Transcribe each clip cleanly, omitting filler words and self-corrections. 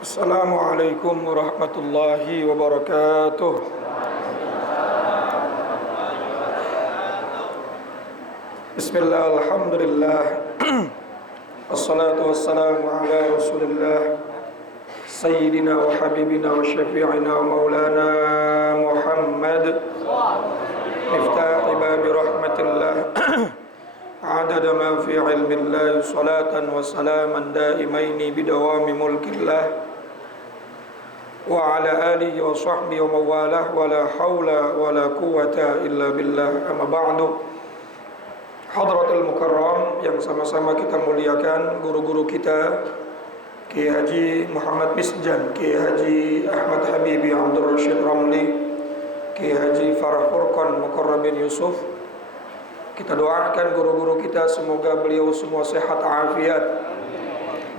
Assalamualaikum warahmatullahi wabarakatuh. Bismillah, alhamdulillah. Assalatu wassalamu ala rasulillah Sayyidina wa habibina wa syafi'ina wa maulana Muhammad Miftahi babi rahmatillah Adada ma fi ilmillah Salatan wa salaman daimaini bidawami mulkillah wa ala alihi wa sahbihi wa mawalah wa la hawla wa la quwata illa billah. Amma ba'du. Hadratul Mukarram yang sama-sama kita muliakan, guru-guru kita Kiai Haji Muhammad Misjan, Kiai Haji Ahmad Habibi Abdul Rashid Ramli, Kiai Haji Farah Furqan Mukarrabin Yusuf. Kita doakan guru-guru kita semoga beliau semua sehat afiat,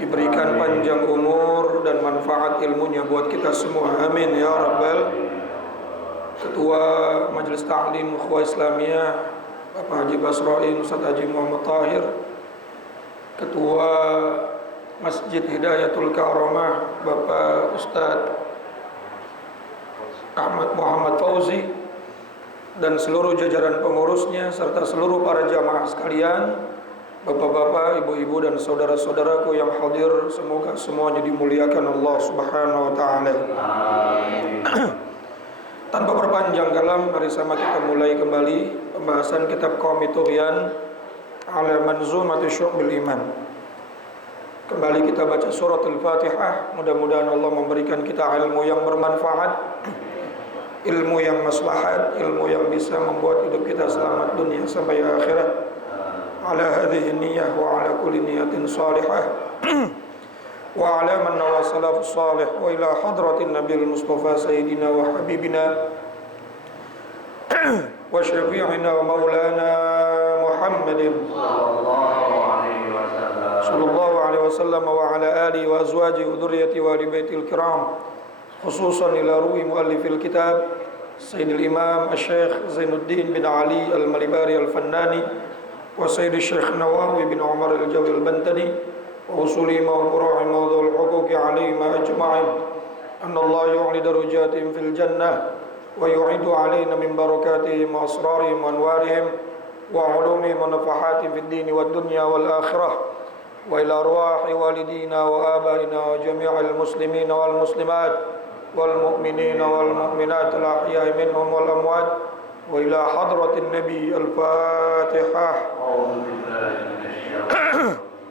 diberikan panjang umur dan manfaat ilmunya buat kita semua, amin ya rabbal. Ketua Majelis Ta'lim Ukhuwah Islamiyah Bapak Haji Basroin, Ustaz Haji Muhammad Tahir, Ketua Masjid Hidayatul Karamah Bapak Ustaz Ahmad Muhammad Fauzi, dan seluruh jajaran pengurusnya serta seluruh para jamaah sekalian, bapak-bapak, ibu-ibu dan saudara-saudaraku yang hadir, semoga semuanya dimuliakan Allah Subhanahu wa taala. Tanpa berpanjang kalam, mari sama kita mulai kembali pembahasan kitab Qawamis Tughyan ala Manzumati Syu'bil Iman. Kembali kita baca surat Al-Fatihah. Mudah-mudahan Allah memberikan kita ilmu yang bermanfaat, ilmu yang maslahat, ilmu yang bisa membuat hidup kita selamat dunia sampai akhirat. Ala hadhihi niyyah wa ala kulli niyatin salihah wa ala man nawa salafus salih wa ila hadratin nabiyil mustafa sayyidina wa habibina wa syafi'ina wa maulana Muhammadin sallallahu alaihi wasallam wa ala alihi wa azwajihi wa dhurriyyati wa ali baitil kiram, khususan ila ruhi muallifil kitab Sayyidil Imam Asy-Syaikh Zainuddin bin Ali Al-Malibari Al-Fannani wa Sayyid Syekh Nawawi bin Umar Al-Jawi Al-Bantani wa usuli ma furu'i mawdhu'ul huquqi alayhim ajma'in. Anna Allah yu'li darajatihim fil jannah wa yu'idu alayna min barakatihim wa asrarihim wa anwarihim wa ulumihim wa nafahatihim fid dini wad dunya wal akhirah wa ila arwahi walidina wa abaina wa jami'il muslimina wal muslimat wal mu'minina wal mu'minat al ahya'i minhum wal amwat wa ila hadratin nabi. Al-Fatihah. A'udzu billahi minasy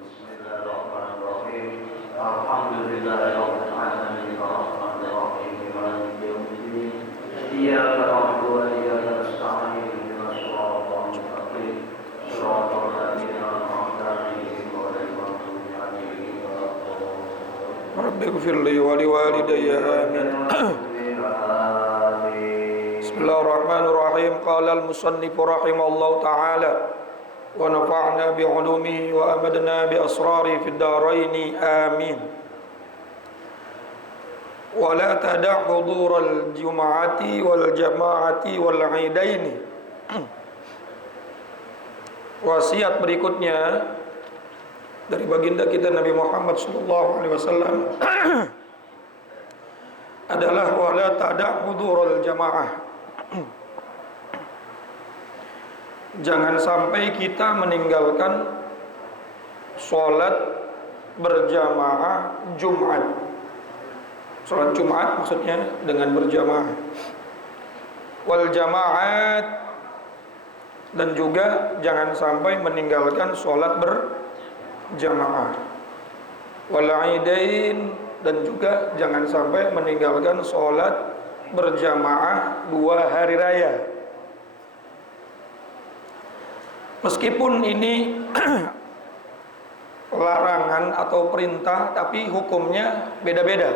Bismillahirrahmanirrahim. Alhamdulillahirabbil alamin arrahmanir rahim maliki yaumiddin. Iyyaka na'budu wa iyyaka nasta'in ihdinas siratal mustaqim siratal ladzina an'amta 'alaihim ghairil maghdubi 'alaihim waladdallin. Rabbighfir li wa liwalidayya amin. Bismillahirrahmanirrahim. Qala al-musannif rahimahullahu ta'ala wa nafa'na bi'ulumihi wa amadna bi asrari fid daraini amin. Wa la tada' hudural jum'ati wal jama'ati wal 'idaini. Wasiat berikutnya dari baginda kita Nabi Muhammad sallallahu alaihi wasallam adalah wala tada' hudurul jamaah. Jangan sampai kita meninggalkan sholat berjamaah Jumat. Sholat Jumat maksudnya dengan berjamaah. Wal jamaat, dan juga jangan sampai meninggalkan sholat berjamaah. Wal idain, dan juga jangan sampai meninggalkan sholat berjamaah dua hari raya. Meskipun ini larangan atau perintah, tapi hukumnya beda-beda.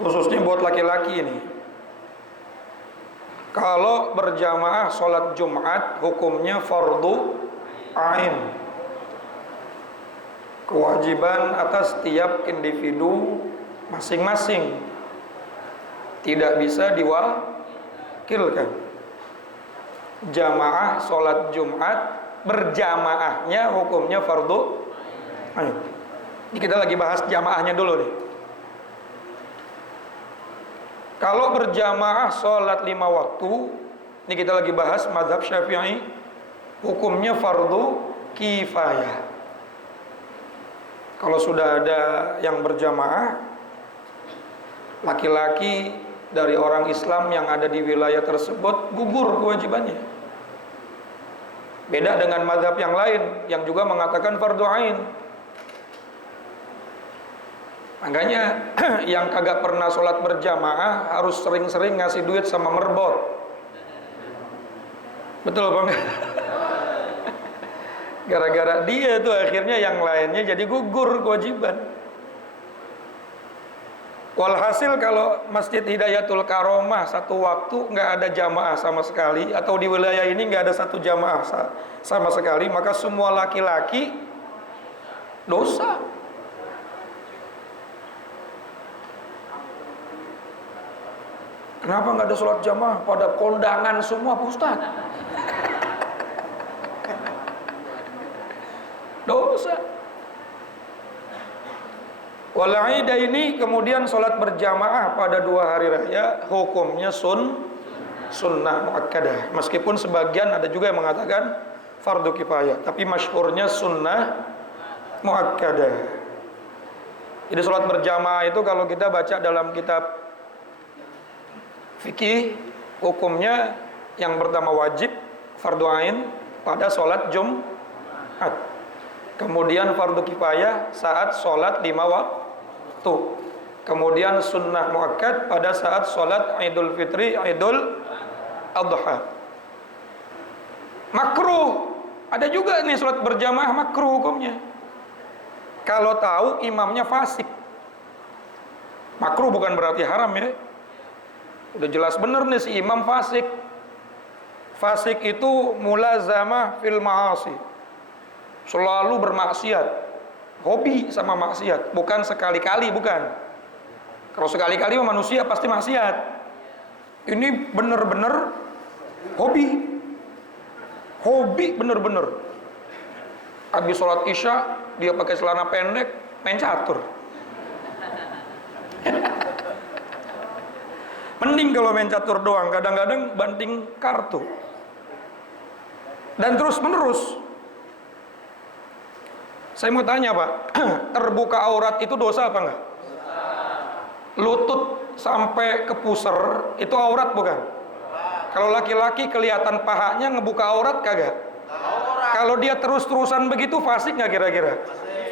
Khususnya buat laki-laki ini. Kalau berjamaah sholat Jumat, hukumnya fardu ain. Kewajiban atas tiap individu masing-masing, tidak bisa diwakilkan. Jamaah sholat Jumat berjamaahnya hukumnya fardu ain. Ini kita lagi bahas jamaahnya dulu nih. Kalau berjamaah sholat 5 waktu, ini kita lagi bahas mazhab Syafi'i, hukumnya fardu kifayah. Kalau sudah ada yang berjamaah, laki-laki dari orang Islam yang ada di wilayah tersebut gugur kewajibannya. Beda dengan mazhab yang lain yang juga mengatakan fardu ain. Makanya yang kagak pernah sholat berjamaah harus sering-sering ngasih duit sama merbot. Betul Bang? Gara-gara dia tuh akhirnya yang lainnya jadi gugur kewajiban. Walhasil kalau Masjid Hidayatul Karomah satu waktu nggak ada jamaah sama sekali, atau di wilayah ini nggak ada satu jamaah sama sekali, maka semua laki-laki dosa. Kenapa nggak ada sholat jamaah? Pada kondangan semua Pak Ustaz. Dosa. Wal-Aida ini kemudian sholat berjamaah pada 2 hari raya, hukumnya sunnah muakkadah. Meskipun sebagian ada juga yang mengatakan fardu kifayah, tapi masyhurnya sunnah muakkadah. Jadi sholat berjamaah itu kalau kita baca dalam kitab fikih, hukumnya yang pertama wajib fardu ain pada sholat Jumat, kemudian fardu kifayah saat sholat 5 waktu, kemudian sunnah muakkad pada saat sholat Idul Fitri, Idul Adha. Makruh, ada juga nih sholat berjamaah makruh hukumnya kalau tahu imamnya fasik. Makruh bukan berarti haram ya. Udah jelas bener nih si imam fasik. Fasik itu mulazamah fil ma'asi, selalu bermaksiat, hobi sama maksiat, bukan sekali-kali, bukan. Kalau sekali-kali manusia pasti maksiat. Ini bener-bener hobi. Hobi bener-bener. Habis sholat isya dia pakai celana pendek main catur. Mending kalau main catur doang, kadang-kadang banting kartu. Dan terus menerus. Saya mau tanya Pak, terbuka aurat itu dosa apa enggak? Lutut sampai ke puser itu aurat bukan? Kalau laki-laki kelihatan pahanya ngebuka aurat kagak? Kalau dia terus-terusan begitu fasik nggak kira-kira?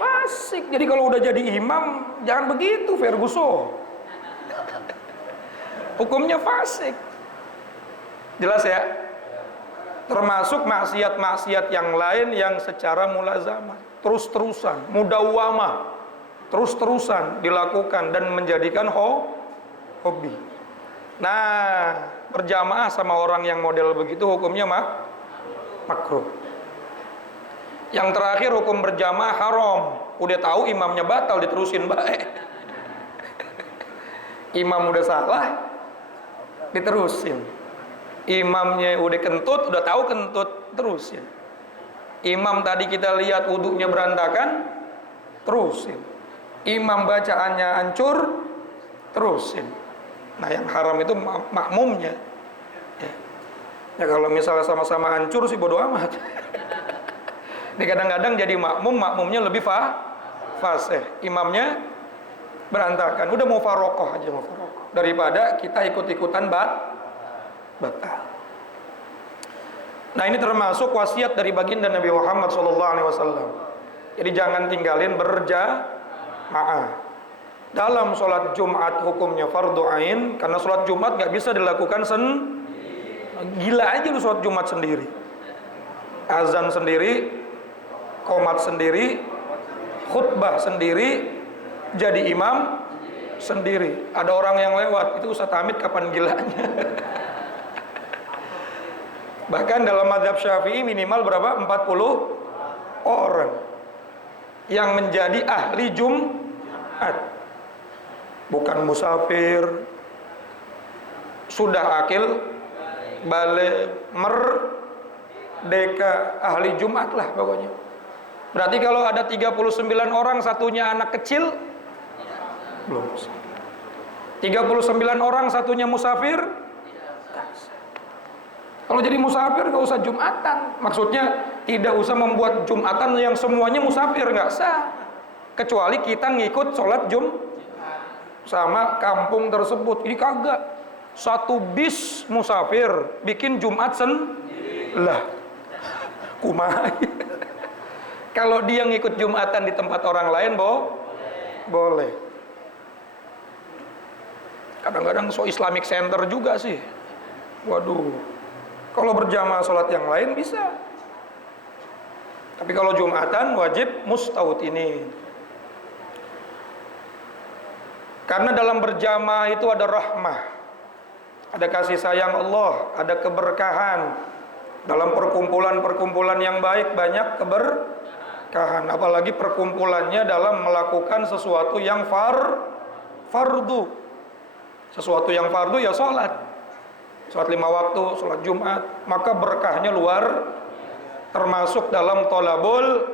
Fasik. Jadi kalau udah jadi imam jangan begitu, Ferguson. Hukumnya fasik. Jelas ya? Termasuk maksiat-maksiat yang lain yang secara mulazamah, terus-terusan, mudawwamah, terus-terusan dilakukan dan menjadikan hobi. Nah, berjamaah sama orang yang model begitu hukumnya makruh. Yang terakhir hukum berjamaah haram. Udah tahu imamnya batal diterusin baik. Imam udah salah diterusin. Imamnya udah kentut, udah tahu kentut, terusin. Imam tadi kita lihat wudunya berantakan, terusin. Imam bacaannya hancur, terusin. Nah yang haram itu makmumnya. Ya kalau misalnya sama-sama hancur sih bodo amat. Ini kadang-kadang jadi makmumnya lebih fasih. Imamnya berantakan. Udah mau farokoh aja, mau farokoh. Daripada kita ikut-ikutan batal. Nah ini termasuk wasiat dari baginda Nabi Muhammad SAW. Jadi jangan tinggalin berjamaah. Dalam sholat Jumat hukumnya fardu ain, karena sholat Jumat nggak bisa dilakukan gila aja lu sholat Jumat sendiri. Azan sendiri, qomat sendiri, khutbah sendiri, jadi imam sendiri. Ada orang yang lewat, itu Ustaz Hamid kapan gilanya? Bahkan dalam mazhab Syafi'i minimal berapa? 40 orang yang menjadi ahli Jumat. Bukan musafir, sudah akil, balik, merdeka, ahli Jumat lah pokoknya. Berarti kalau ada 39 orang, satunya anak kecil, belum sah. 39 orang, satunya musafir, kalau jadi musafir nggak usah Jumatan. Maksudnya tidak usah membuat Jumatan yang semuanya musafir, nggak sah. Kecuali kita ngikut sholat sama kampung tersebut. Ini kagak. Satu bis musafir bikin Jumat lah. Kumaha. Kalau dia ngikut Jumatan di tempat orang lain, boleh. Kadang-kadang so Islamic Center juga sih. Waduh. Kalau berjamaah sholat yang lain bisa. Tapi kalau Jumatan wajib mustautinin. Karena dalam berjamaah itu ada rahmah, ada kasih sayang Allah, ada keberkahan. Dalam perkumpulan-perkumpulan yang baik banyak keberkahan. Apalagi perkumpulannya dalam melakukan sesuatu yang fardu. Sesuatu yang fardu ya sholat 5 waktu, sholat Jumat, maka berkahnya luar, termasuk dalam tolabul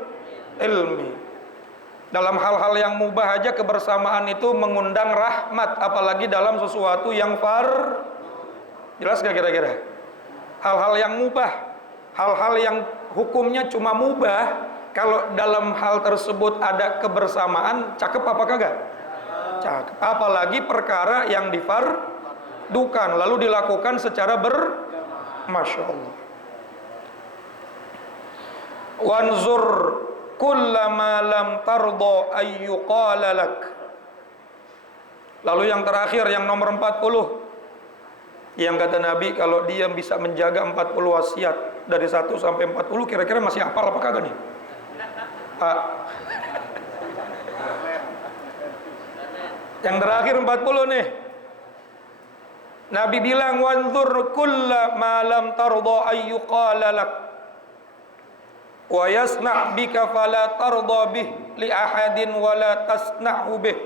ilmi. Dalam hal-hal yang mubah aja kebersamaan itu mengundang rahmat, apalagi dalam sesuatu yang jelas gak kira-kira? Hal-hal yang mubah, hal-hal yang hukumnya cuma mubah, kalau dalam hal tersebut ada kebersamaan, cakep apa kagak? Cakep. Apalagi perkara yang difardukan lalu dilakukan secara Masya Allah. Wanzur kullama lam tardo ayyuqala lak. Lalu yang terakhir, yang nomor 40, yang kata Nabi kalau dia bisa menjaga 40 wasiat dari 1 sampai 40, kira-kira masih hafal apa kagak nih? Yang terakhir 40 nih. Nabi bilang wanzur kullama lam tardo ayyuqala lak wa yasna' bika fala tarda bih li ahadin wala tasna'hu bih.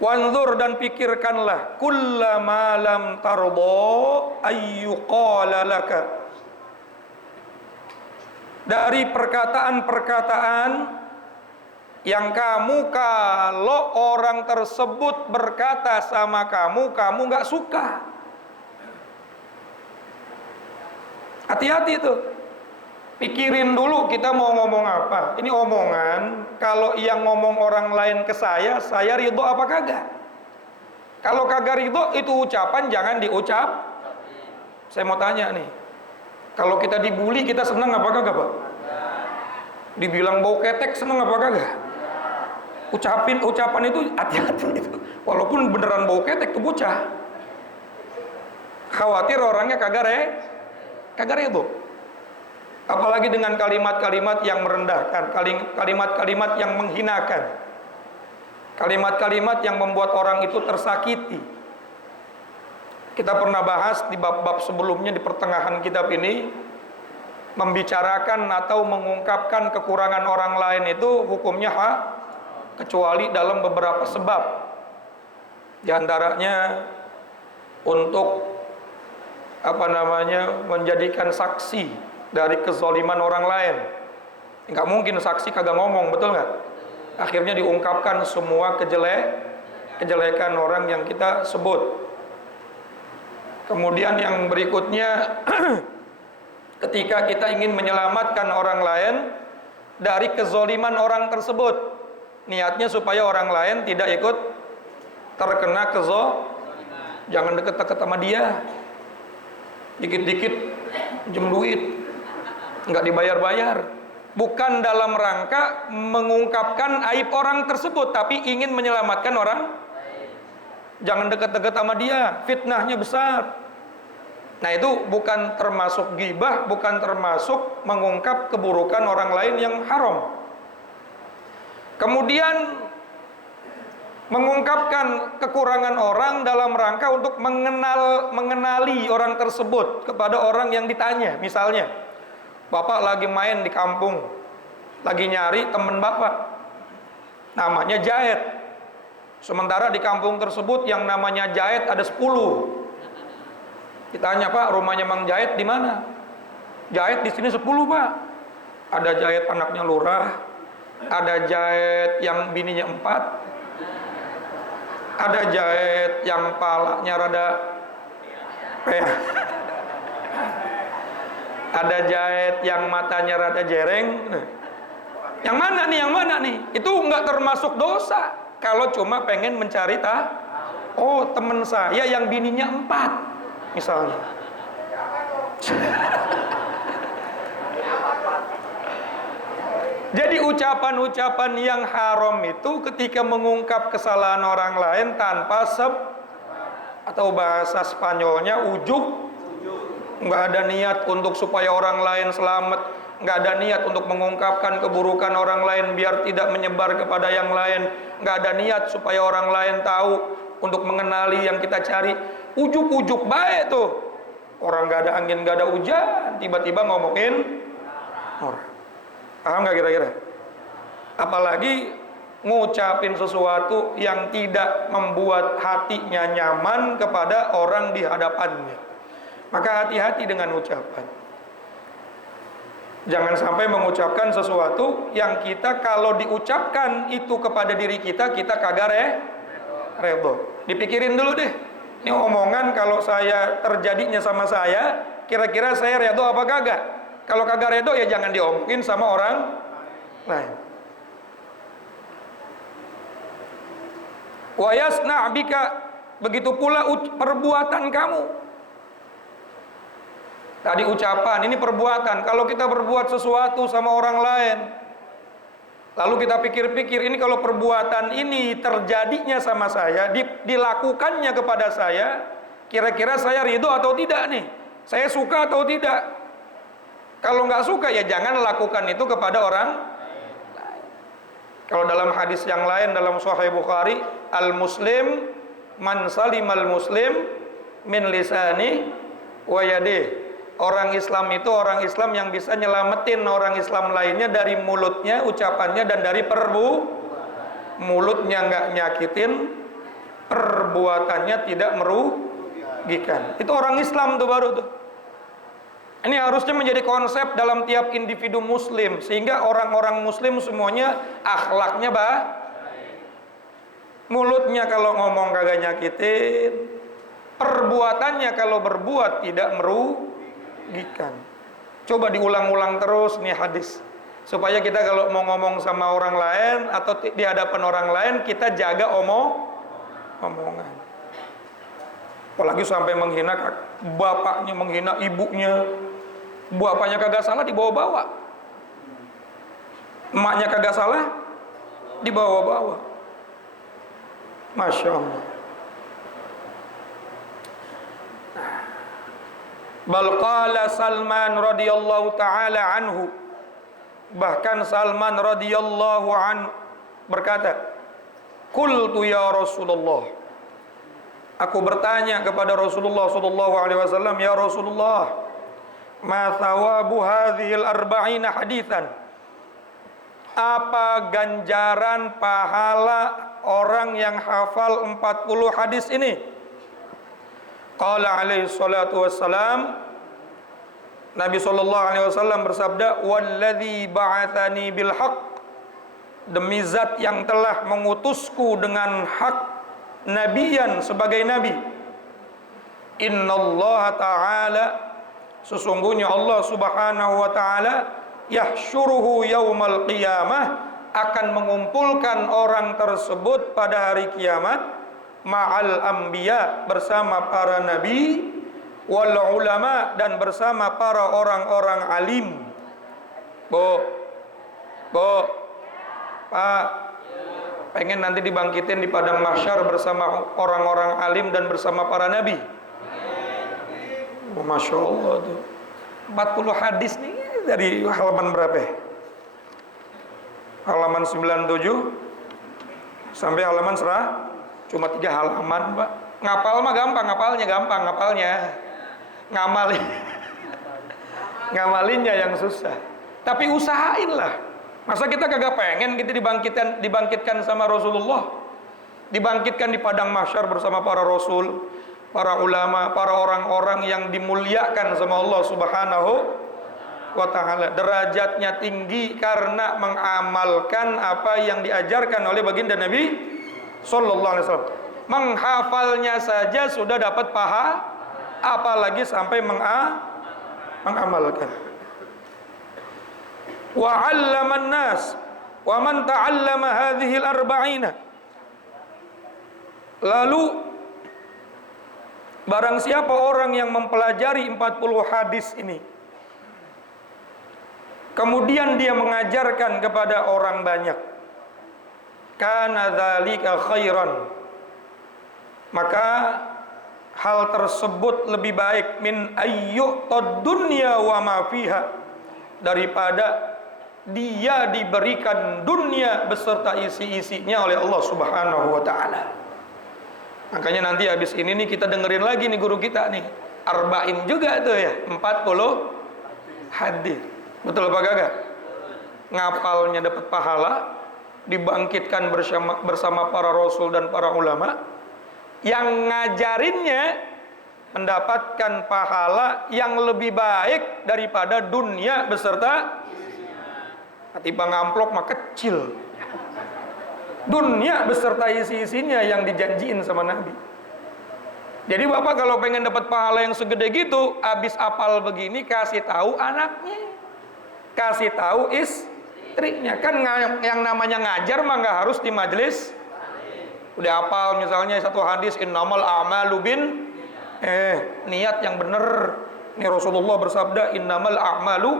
Wanzur, dan pikirkanlah, kullama lam tarda ayyuqala laka, dari perkataan-perkataan yang kamu kalau orang tersebut berkata sama kamu nggak suka. Hati-hati tuh. Pikirin dulu kita mau ngomong apa. Ini omongan, kalau yang ngomong orang lain ke saya ridho apa kagak? Kalau kagak ridho, itu ucapan jangan diucap. Saya mau tanya nih, kalau kita dibully kita senang apa kagak, Pak? Dibilang bau ketek senang apa kagak? Ucapan itu hati-hati itu. Walaupun beneran bau ketek tuh bocah. Khawatir orangnya kagak ridho. Apalagi dengan kalimat-kalimat yang merendahkan, kalimat-kalimat yang menghinakan, kalimat-kalimat yang membuat orang itu tersakiti. Kita pernah bahas di bab-bab sebelumnya di pertengahan kitab ini, membicarakan atau mengungkapkan kekurangan orang lain itu hukumnya kecuali dalam beberapa sebab. Di antaranya untuk menjadikan saksi dari kezaliman orang lain. Nggak mungkin saksi kagak ngomong, betul nggak? Akhirnya diungkapkan semua kejelekan orang yang kita sebut. Kemudian yang berikutnya ketika kita ingin menyelamatkan orang lain dari kezaliman orang tersebut, niatnya supaya orang lain tidak ikut terkena jangan deket-deket sama dia. Dikit-dikit pinjam duit nggak dibayar-bayar, bukan dalam rangka mengungkapkan aib orang tersebut, tapi ingin menyelamatkan orang. Jangan dekat-dekat sama dia, fitnahnya besar. Nah itu bukan termasuk ghibah, bukan termasuk mengungkap keburukan orang lain yang haram. Kemudian mengungkapkan kekurangan orang dalam rangka untuk mengenali orang tersebut kepada orang yang ditanya. Misalnya Bapak lagi main di kampung, lagi nyari temen Bapak, namanya Jahit. Sementara di kampung tersebut yang namanya Jahit ada 10. Ditanya, Pak, rumahnya Mang Jahit di mana? Jahit di sini 10, Pak. Ada jahit anaknya lurah, ada jahit yang bininya 4, ada jahit yang palanya rada peah, ada jahit yang matanya rada jereng. Yang mana nih? Yang mana nih? Itu nggak termasuk dosa kalau cuma pengen mencari oh, temen saya yang bininya 4 misalnya. Jadi ucapan-ucapan yang haram itu ketika mengungkap kesalahan orang lain tanpa atau bahasa Spanyolnya ujuk, nggak ada niat untuk supaya orang lain selamat, nggak ada niat untuk mengungkapkan keburukan orang lain biar tidak menyebar kepada yang lain, nggak ada niat supaya orang lain tahu untuk mengenali yang kita cari. Ujuk-ujuk baik tuh, orang nggak ada angin nggak ada hujan tiba-tiba ngomongin orang. Paham nggak kira-kira? Apalagi ngucapin sesuatu yang tidak membuat hatinya nyaman kepada orang di hadapannya. Maka hati-hati dengan ucapan. Jangan sampai mengucapkan sesuatu yang kita kalau diucapkan itu kepada diri kita, kita kagak redho. Dipikirin dulu deh. Ini omongan kalau saya terjadinya sama saya, kira-kira saya redho apa kagak? Kalau kagak redho ya jangan diomongin sama orang lain. Wa yasna' bika, begitu pula perbuatan kamu. Tadi ucapan, ini perbuatan. Kalau kita berbuat sesuatu sama orang lain, lalu kita pikir-pikir, ini kalau perbuatan ini terjadinya sama saya, dilakukannya kepada saya, kira-kira saya ridho atau tidak nih? Saya suka atau tidak? Kalau nggak suka ya jangan lakukan itu kepada orang lain. Kalau dalam hadis yang lain dalam Sahih Bukhari, al-muslim man salimal muslim min lisani wa yadihi. Orang Islam itu orang Islam yang bisa nyelamatin orang Islam lainnya dari mulutnya, ucapannya, dan dari mulutnya nggak nyakitin, perbuatannya tidak merugikan. Itu orang Islam tuh baru tuh. Ini harusnya menjadi konsep dalam tiap individu muslim, sehingga orang-orang muslim semuanya akhlaknya mulutnya kalau ngomong kagak nyakitin, perbuatannya kalau berbuat tidak merugikan. Coba diulang-ulang terus nih hadis, supaya kita kalau mau ngomong sama orang lain atau di hadapan orang lain, kita jaga omongan. Apalagi sampai menghina bapaknya, menghina ibunya. Bapaknya kagak salah dibawa-bawa, emaknya kagak salah dibawa-bawa. Masya Allah. Bal qala Salman radhiyallahu ta'ala anhu, bahkan Salman radhiyallahu anhu berkata, qultu ya Rasulullah, aku bertanya kepada Rasulullah sallallahu alaihi wasallam, ya Rasulullah, ma thawabu hadhil arba'ina hadithan, apa ganjaran pahala orang yang hafal 40 hadis ini? Qala alaihi salatu wassalam, Nabi sallallahu alaihi wasallam bersabda, walladzi ba'atsani bil haqq, demi zat yang telah mengutusku dengan hak, nabiyan sebagai nabi, innallaha ta'ala, sesungguhnya Allah subhanahu wa ta'ala, yahsyuruhu yaumal qiyamah, akan mengumpulkan orang tersebut pada hari kiamat, ma'al anbiya, bersama para nabi, wal ulama, dan bersama para orang-orang alim. Pak, pengen nanti dibangkitin di padang mahsyar bersama orang-orang alim dan bersama para nabi? Masya Allah tuh 40 hadis nih dari halaman berapa? Halaman 97 sampai halaman cuma 3 halaman, Pak. Ngapal mah gampang, ngapalnya. Ngamalinnya yang susah. Tapi usahain lah. Masa kita kagak pengen kita dibangkitkan sama Rasulullah, dibangkitkan di padang mahsyar bersama para rasul, para ulama, para orang-orang yang dimuliakan sama Allah subhanahu wa ta'ala. Derajatnya tinggi karena mengamalkan apa yang diajarkan oleh baginda Nabi sallallahu alaihi wasallam. Menghafalnya saja sudah dapat pahala, apalagi sampai mengamalkan. Wa 'allaman nas wa man ta'allama hadhihi al-arba'ina. Lalu barang siapa orang yang mempelajari 40 hadis ini, kemudian dia mengajarkan kepada orang banyak, kana dzalika khairan, maka hal tersebut lebih baik min ayyutad dunya wa ma fiha, daripada dia diberikan dunia beserta isi-isinya oleh Allah Subhanahu wa taala. Makanya nanti habis ini nih kita dengerin lagi nih guru kita nih, arba'in juga tuh ya, 40 hadis. Betul apa kagak? Ngapalnya dapat pahala, dibangkitkan bersama para rasul dan para ulama. Yang ngajarinnya mendapatkan pahala yang lebih baik daripada dunia beserta. Ketimbang amplop mah kecil. Dunia beserta isi-isinya yang dijanjiin sama Nabi. Jadi bapak kalau pengen dapat pahala yang segede gitu, habis apal begini kasih tahu anaknya, kasih tahu istrinya. Kan yang namanya ngajar mah nggak harus di majelis. Udah apal misalnya satu hadis, innamal a'malu bin niat yang bener. Ini Rasulullah bersabda, innamal a'malu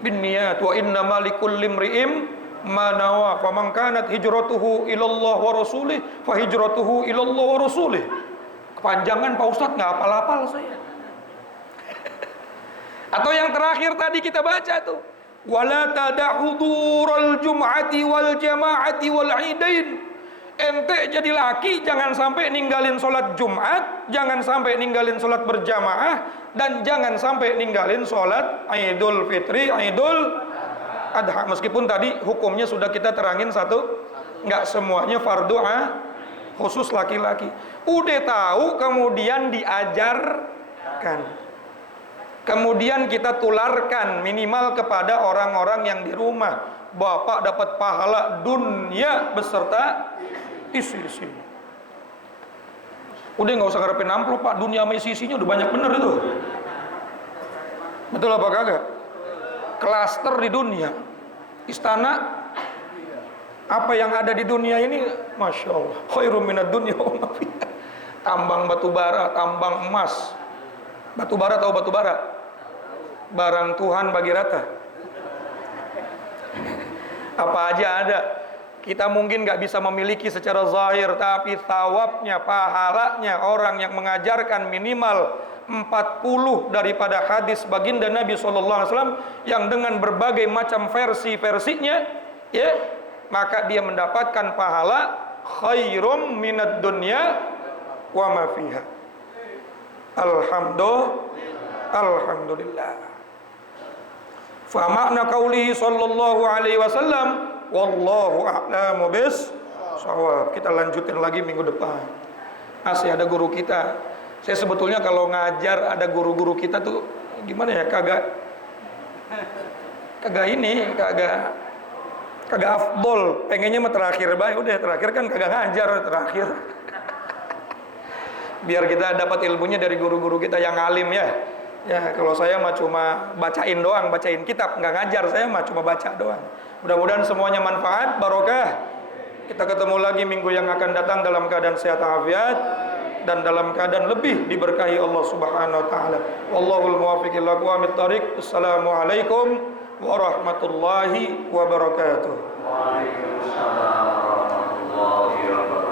bin niat wa innamal likulli imri'in ma nawa, faman kanat hijratuhu ilallah wa rasulih fa hijratuhu ilallah wa rasulih. Kepanjangan Pak Ustadz, nggak hafal-hafal saya. Atau yang terakhir tadi kita baca tuh, wala tada'udhural jum'ati wal jama'ati wal idain. Ente jadi laki jangan sampai ninggalin sholat Jumat, jangan sampai ninggalin sholat berjamaah, dan jangan sampai ninggalin sholat Idul Fitri, Idul Adha. Meskipun tadi hukumnya sudah kita terangin satu, nggak semuanya fardu khusus laki-laki. Udah tahu kemudian diajarkan, kemudian kita tularkan minimal kepada orang-orang yang di rumah. Bapak dapat pahala dunia beserta isi-isi. Udah nggak usah ngarepin amplop Pak, dunia sama isi-isinya udah banyak bener itu. Betul apa kagak? Klaster di dunia, istana, apa yang ada di dunia ini, masya Allah, khairum minad dunya wa ma fiha. Tambang batu bara, tambang emas. Batu bara tahu batu bara? Barang Tuhan bagi rata. Apa aja ada. Kita mungkin nggak bisa memiliki secara zahir, tapi thawabnya, pahalanya orang yang mengajarkan minimal 40 daripada hadis baginda Nabi SAW yang dengan berbagai macam versi-versinya, ya, maka dia mendapatkan pahala khairum minad dunya wa ma fiha. Alhamdulillah. Fa makna qaulihi sallallahu alaihi wasallam wallahu a'lamu bis-shawab. Kita lanjutin lagi minggu depan. Masih ada guru kita. Saya sebetulnya kalau ngajar ada guru-guru kita tuh gimana ya, kagak afdol. Pengennya mah terakhir baik, udah terakhir kan kagak ngajar terakhir. Biar kita dapat ilmunya dari guru-guru kita yang alim ya. Ya kalau saya mah cuma bacain doang, bacain kitab, nggak ngajar, saya mah cuma baca doang. Mudah-mudahan semuanya manfaat, barokah. Kita ketemu lagi minggu yang akan datang dalam keadaan sehat afiat dan dalam keadaan lebih diberkahi Allah Subhanahu wa taala. Wallahul muwaffiq ila aqwamit thariq. Assalamualaikum warahmatullahi wabarakatuh. Waalaikumsalam warahmatullahi wabarakatuh.